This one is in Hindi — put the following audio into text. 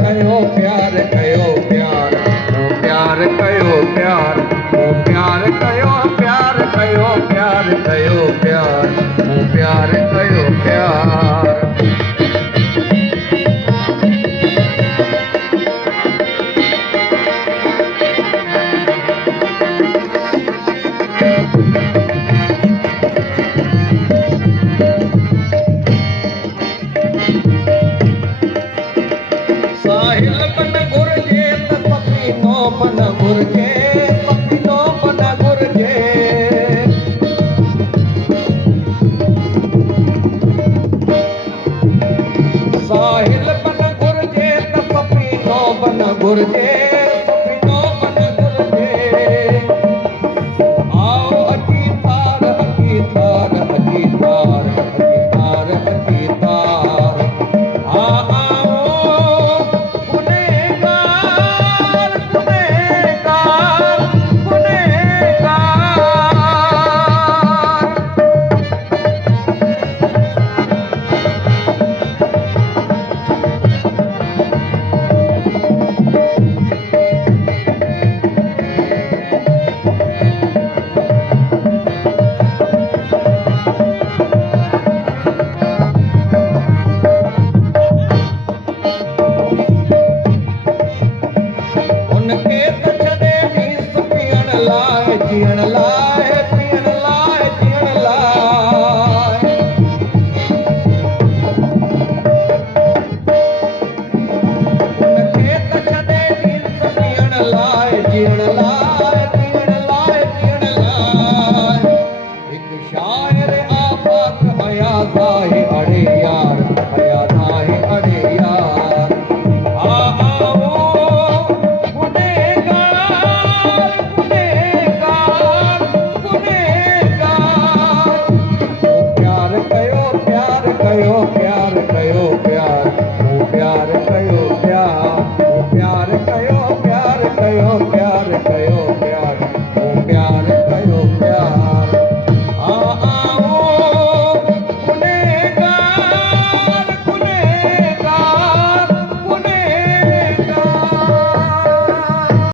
कयो प्यार कयो प्यार प्यार कयो प्यार प्यार कयो प्यार कयो प्यार कयो प्यार प्यार कयो प्यार साहिल बन घुर्जे त सफ़ीनो बन घुर्जे सफ़ीनो बन घुर्जे साहिल बन घुर्जे त सफ़ीनो बन घुर्जे सफ़ीनो बन घुर्जे आओ अची तार अची तार अची तार अची तार अची तार आ जीअण लाइ पीअण लाइ जीअण लाइ उनखे त छॾे ॾींस पीअण लाइ जीअण लाइ पीअण लाइ जीअण लाइ हिकु शाइर आफ़ाक़ अयाज़ आहे अड़े यार अयाज़